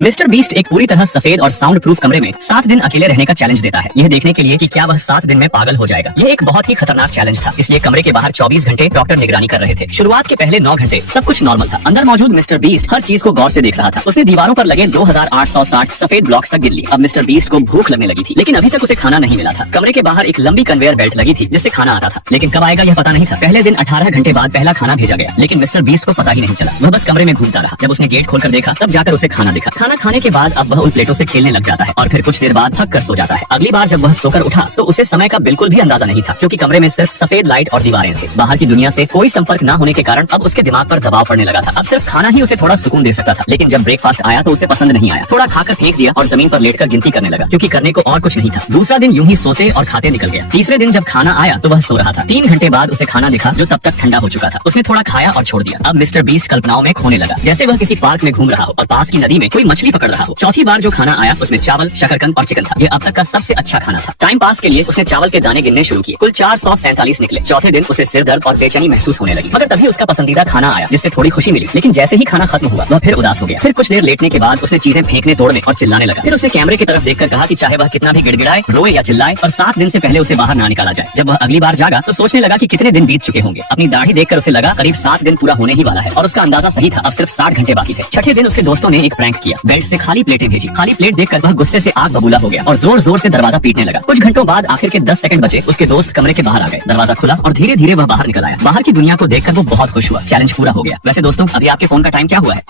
Mister beast एक पूरी तरह सफेद और साउंड प्रूफ कमरे में 7 दिन अकेले रहने का चैलेंज देता है, यह देखने के लिए कि क्या वह 7 दिन में पागल हो जाएगा। यह एक बहुत ही खतरनाक चैलेंज था, इसलिए कमरे के बाहर 24 घंटे डॉक्टर निगरानी कर रहे थे। शुरुआत के पहले 9 घंटे सब कुछ नॉर्मल था। अंदर मौजूद मिस्टर बीस्ट हर चीज को गौर से देख रहा था। उसने दीवारों पर लगे 2860 सफेद ब्लॉक्स तक गिन लिए। अब मिस्टर बीस्ट को भूख लगने लगी थी, लेकिन अभी तक उसे खाना नहीं मिला था। कमरे के बाहर एक लंबी कन्वेयर बेल्ट लगी थी जिससे खाना आता था, लेकिन कब आएगा यह पता नहीं था। पहले दिन 18 घंटे बाद पहला खाना भेजा गया, लेकिन मिस्टर बीस्ट को पता ही नहीं चला। वह बस कमरे में घूमता रहा। जब उसने गेट खोलकर देखा तब जाकर उसे खाना दिखा। खाना खाने के बाद अब वह उन प्लेटों से खेलने लग जाता है और फिर कुछ देर बाद थक कर सो जाता है। अगली बार जब वह सोकर उठा तो उसे समय का बिल्कुल भी अंदाजा नहीं था, क्योंकि कमरे में सिर्फ सफेद लाइट और दीवारें थे। बाहर की दुनिया से कोई संपर्क न होने के कारण अब उसके दिमाग पर दबाव पड़ने लगा था। अब सिर्फ खाना ही उसे थोड़ा सुकून दे सकता था, लेकिन जब ब्रेकफास्ट आया तो उसे पसंद नहीं आया। थोड़ा खाकर फेंक दिया और जमीन पर लेटकर गिनती करने लगा, क्योंकि करने को और कुछ नहीं था। दूसरा दिन यूं ही सोते और खाते निकल गया। तीसरे दिन जब खाना आया तो वह सो रहा था। 3 घंटे बाद उसे खाना दिखा जो तब तक ठंडा हो चुका था। उसने थोड़ा खाया और छोड़ दिया। अब मिस्टर बीस्ट कल्पनाओं में खोने लगा, जैसे वह किसी पार्क में घूम रहा हो और पास की नदी में कोई मछली पकड़ रहा हो। चौथी बार जो खाना आया उसमें चावल, शकरकंद और चिकन था। यह अब तक का सबसे अच्छा खाना था। टाइम पास के लिए उसने चावल के दाने गिनने शुरू किए। कुल 447 निकले। चौथे दिन उसे सिर दर्द और बेचैनी महसूस होने लगी, मगर तभी उसका पसंदीदा खाना आया जिससे थोड़ी खुशी मिली। लेकिन जैसे ही खाना खत्म हुआ वह फिर उदास हो गया। फिर कुछ देर लेटने के बाद उसने चीजें फेंकने, तोड़ने और चिल्लाने लगा। फिर उसने कैमरे की तरफ देखकर कहा कि चाहे वह कितना भी गिड़गिड़ाए, रोए या चिल्लाए, पर 7 दिन से पहले उसे बाहर ना निकाला जाए। जब वह अगली बार जागा तो सोचने लगा कि कितने दिन बीत चुके होंगे। अपनी दाढ़ी देखकर उसे लगा करीब 7 दिन पूरा होने ही वाला है, और उसका अंदाजा सही था। अब सिर्फ 60 घंटे बाकी थे। छठे दिन उसके दोस्तों ने एक प्रैंक किया। बेल्ट से खाली प्लेटें भेजी। खाली प्लेट देखकर वह गुस्से से आग बबूला हो गया और जोर जोर से दरवाजा पीटने लगा। कुछ घंटों बाद आखिर के 10 सेकंड बचे। उसके दोस्त कमरे के बाहर आ गए। दरवाजा खुला और धीरे धीरे वह बाहर निकल आया। बाहर की दुनिया को देखकर वो बहुत खुश हुआ। चैलेंज पूरा हो गया। वैसे दोस्तों, अभी आपके फोन का टाइम क्या हुआ है?